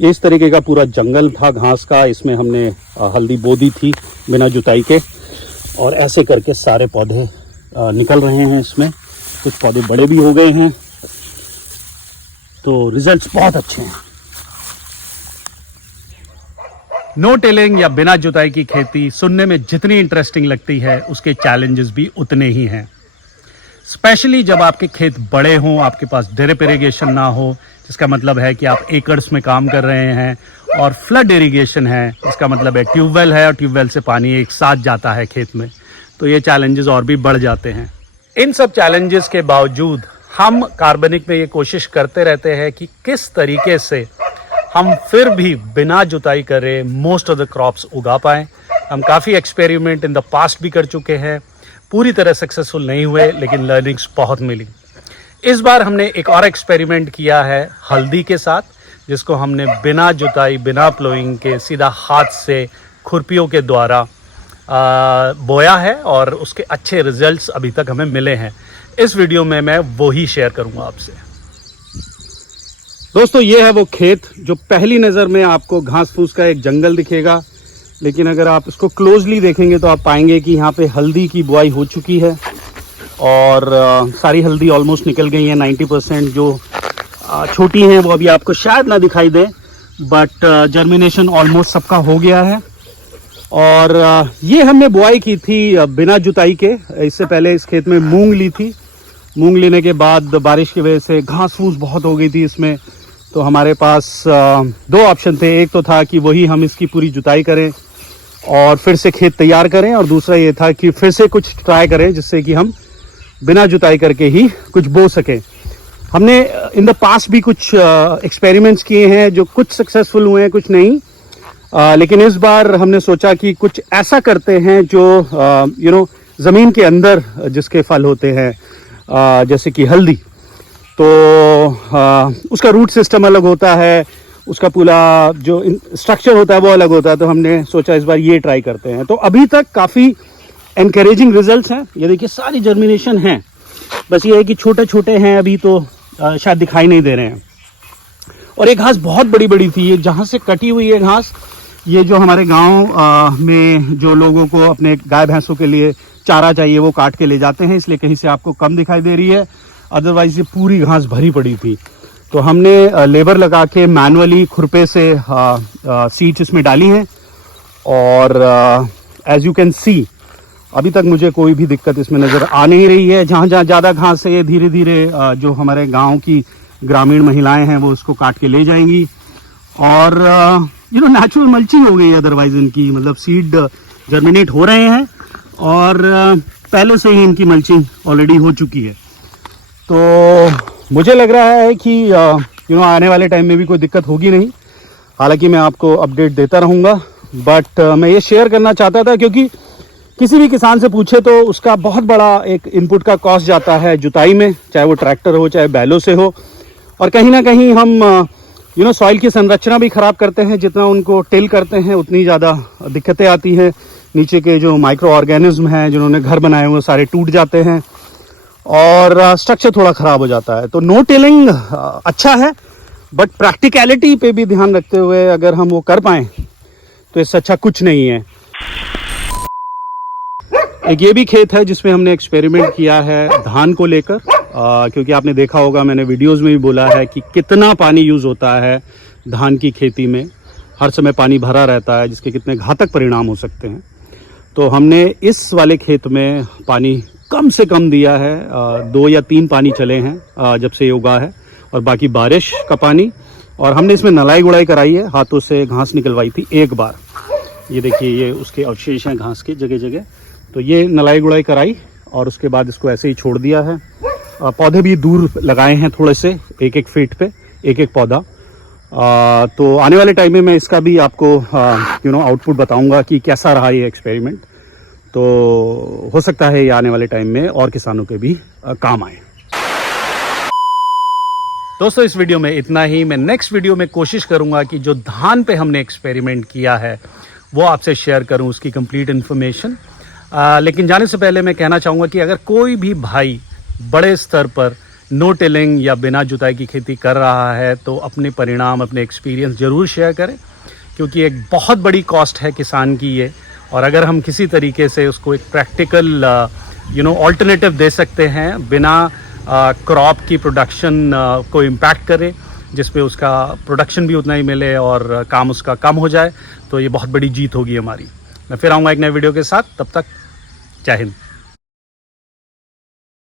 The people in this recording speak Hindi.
ये इस तरीके का पूरा जंगल था घास का, इसमें हमने हल्दी बो दी थी बिना जुताई के, और ऐसे करके सारे पौधे निकल रहे हैं इसमें। कुछ पौधे बड़े भी हो गए हैं, तो रिजल्ट्स बहुत अच्छे हैं। नो टिलिंग या बिना जुताई की खेती सुनने में जितनी इंटरेस्टिंग लगती है, उसके चैलेंजेस भी उतने ही हैं। स्पेशली जब आपके खेत बड़े हों, आपके पास ड्रिप इरिगेशन ना हो, जिसका मतलब है कि आप एकड़्स में काम कर रहे हैं, और फ्लड इरिगेशन है, इसका मतलब है ट्यूबवेल है और ट्यूबवेल से पानी एक साथ जाता है खेत में, तो ये चैलेंजेस और भी बढ़ जाते हैं। इन सब चैलेंजेस के बावजूद हम कार्बनिक में ये कोशिश करते रहते हैं कि किस तरीके से हम फिर भी बिना जुताई करे मोस्ट ऑफ द क्रॉप्स उगा पाएं। हम काफ़ी एक्सपेरिमेंट इन द पास्ट भी कर चुके हैं, पूरी तरह सक्सेसफुल नहीं हुए, लेकिन लर्निंग्स बहुत मिली। इस बार हमने एक और एक्सपेरिमेंट किया है हल्दी के साथ, जिसको हमने बिना जुताई बिना प्लोइंग के सीधा हाथ से खुरपियों के द्वारा बोया है, और उसके अच्छे रिजल्ट्स अभी तक हमें मिले हैं। इस वीडियो में मैं वो ही शेयर करूंगा आपसे। दोस्तों, ये है वो खेत जो पहली नज़र में आपको घास फूस का एक जंगल दिखेगा, लेकिन अगर आप इसको क्लोजली देखेंगे तो आप पाएंगे कि यहाँ पे हल्दी की बुआई हो चुकी है, और सारी हल्दी ऑलमोस्ट निकल गई है। 90% जो छोटी हैं वो अभी आपको शायद ना दिखाई दे, बट जर्मिनेशन ऑलमोस्ट सबका हो गया है। और ये हमने बुआई की थी बिना जुताई के। इससे पहले इस खेत में मूंग ली थी। मूंग लेने के बाद बारिश की वजह से घास फूस बहुत हो गई थी इसमें, तो हमारे पास दो ऑप्शन थे। एक तो था कि वही हम इसकी पूरी जुताई करें और फिर से खेत तैयार करें, और दूसरा ये था कि फिर से कुछ ट्राई करें जिससे कि हम बिना जुताई करके ही कुछ बो सकें। हमने इन द पास्ट भी कुछ एक्सपेरिमेंट्स किए हैं, जो कुछ सक्सेसफुल हुए हैं, कुछ नहीं। लेकिन इस बार हमने सोचा कि कुछ ऐसा करते हैं जो ज़मीन के अंदर जिसके फल होते हैं, जैसे कि हल्दी, तो उसका रूट सिस्टम अलग होता है, उसका पूरा जो स्ट्रक्चर होता है वो अलग होता है। तो हमने सोचा इस बार ये ट्राई करते हैं। तो अभी तक काफ़ी एनकरेजिंग रिजल्ट्स हैं। ये देखिए सारी जर्मिनेशन है, बस ये है कि छोटे छोटे हैं अभी, तो शायद दिखाई नहीं दे रहे हैं। और ये घास बहुत बड़ी बड़ी थी, ये जहाँ से कटी हुई है घास, ये जो हमारे गांव में जो लोगों को अपने गाय भैंसों के लिए चारा चाहिए वो काट के ले जाते हैं, इसलिए कहीं से आपको कम दिखाई दे रही है। अदरवाइज ये पूरी घास भरी पड़ी थी। तो हमने लेबर लगा के मैनुअली खुरपे से सीड्स इसमें डाली हैं, और एज यू कैन सी अभी तक मुझे कोई भी दिक्कत इसमें नज़र आ नहीं रही है। जहाँ जहाँ ज़्यादा घास है, ये धीरे धीरे जो हमारे गांव की ग्रामीण महिलाएं हैं वो उसको काट के ले जाएंगी, और नेचुरल मल्चिंग हो गई है। अदरवाइज इनकी मतलब सीड जर्मिनेट हो रहे हैं, और पहले से ही इनकी मल्चिंग ऑलरेडी हो चुकी है। तो मुझे लग रहा है कि आने वाले टाइम में भी कोई दिक्कत होगी नहीं। हालांकि मैं आपको अपडेट देता रहूँगा, बट मैं ये शेयर करना चाहता था क्योंकि किसी भी किसान से पूछे तो उसका बहुत बड़ा एक इनपुट का कॉस्ट जाता है जुताई में, चाहे वो ट्रैक्टर हो चाहे बैलों से हो। और कहीं ना कहीं हम सॉइल की संरचना भी ख़राब करते हैं। जितना उनको टिल करते हैं उतनी ज़्यादा दिक्कतें आती हैं। नीचे के जो माइक्रो ऑर्गेनिज्म हैं जिन्होंने घर बनाए हुए सारे टूट जाते हैं, और स्ट्रक्चर थोड़ा ख़राब हो जाता है। तो नो टिलिंग अच्छा है, बट प्रैक्टिकलिटी पे भी ध्यान रखते हुए अगर हम वो कर पाएँ तो इससे अच्छा कुछ नहीं है। एक ये भी खेत है जिसमें हमने एक्सपेरिमेंट किया है धान को लेकर, क्योंकि आपने देखा होगा, मैंने वीडियोस में भी बोला है कि कितना पानी यूज़ होता है धान की खेती में। हर समय पानी भरा रहता है, जिसके कितने घातक परिणाम हो सकते हैं। तो हमने इस वाले खेत में पानी कम से कम दिया है, 2 या 3 पानी चले हैं जब से ये उगा है, और बाकी बारिश का पानी। और हमने इसमें नलाई गुड़ाई कराई है, हाथों से घास निकलवाई थी एक बार। ये देखिए, ये उसके अवशेष हैं घास के जगह जगह। तो ये नलाई गुड़ाई कराई, और उसके बाद इसको ऐसे ही छोड़ दिया है। पौधे भी दूर लगाए हैं थोड़े से, 1-1 फीट पे 1-1 पौधा। तो आने वाले टाइम में मैं इसका भी आपको आउटपुट बताऊंगा कि कैसा रहा ये एक्सपेरिमेंट। तो हो सकता है ये आने वाले टाइम में और किसानों के भी काम आए। दोस्तों, इस वीडियो में इतना ही। मैं नेक्स्ट वीडियो में कोशिश करूंगा कि जो धान पे हमने एक्सपेरिमेंट किया है वो आपसे शेयर करूं, उसकी कंप्लीट इन्फॉर्मेशन। लेकिन जाने से पहले मैं कहना चाहूँगा कि अगर कोई भी भाई बड़े स्तर पर नो टिलिंग या बिना जुताई की खेती कर रहा है तो अपने परिणाम, अपने एक्सपीरियंस ज़रूर शेयर करें, क्योंकि एक बहुत बड़ी कॉस्ट है किसान की ये। और अगर हम किसी तरीके से उसको एक प्रैक्टिकल ऑल्टरनेटिव दे सकते हैं बिना क्रॉप की प्रोडक्शन को इम्पैक्ट करे, जिसपे उसका प्रोडक्शन भी उतना ही मिले और काम उसका कम हो जाए, तो ये बहुत बड़ी जीत होगी हमारी। मैं फिर आऊँगा एक नए वीडियो के साथ, तब तक जय हिंद।